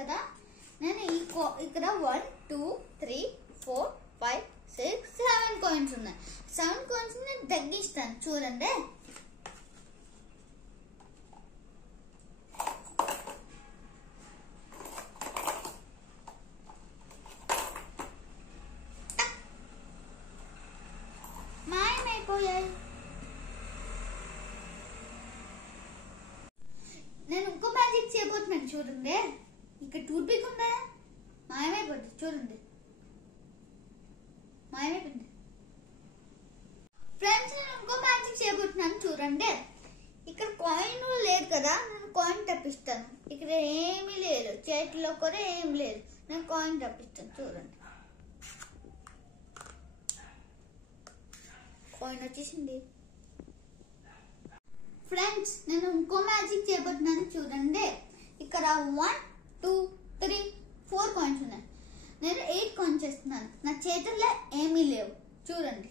కదా, నేను ఇక్కడ 1 2 3 4 5 6 7 కాయిన్స్ ఉన్నాయి. 7 కాయిన్స్ నేను తగ్గిస్తాను చూడండి. మాయమైపోయాయి. నేను ఇంకో మ్యాజిక్ చేయబోతున్నాను చూడండి. ఇక్కడ టూత్ పిక్ ఉందా, మాయమైపోతుంది చూడండి, మాయమైపోయింది. ఫ్రెండ్స్ నేను ఇంకో మ్యాజిక్ చేయబోతున్నాను చూడండి. ఇక్కడ కాయిన్ లేదు కదా, నేను కాయిన్ తప్పిస్తాను. ఇక్కడ ఏమీ లేదు, చేతిలో కూడా ఏం లేదు, నేను కాయిన్ తప్పిస్తాను చూడండి. కాయిన్ వచ్చేసింది. ఫ్రెండ్స్ నేను ఇంకో మ్యాజిక్ చేయబోతున్నాను చూడండి. ఇక్కడ 1 2 3 4 కాయిన్స్ ఉన్నాయి. నేను 8 కాయిన్స్ చేస్తున్నాను. నా చేతుల్లో ఏమీ లేవు చూడండి.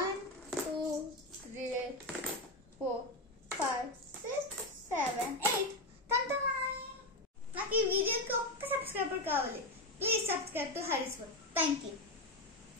One, 2, 3, 4, 5, 6, 7, 8. నాకు ఈ వీడియోకి ఒక్క సబ్స్క్రైబర్ కావాలి. Please subscribe to Haris world. Thank you.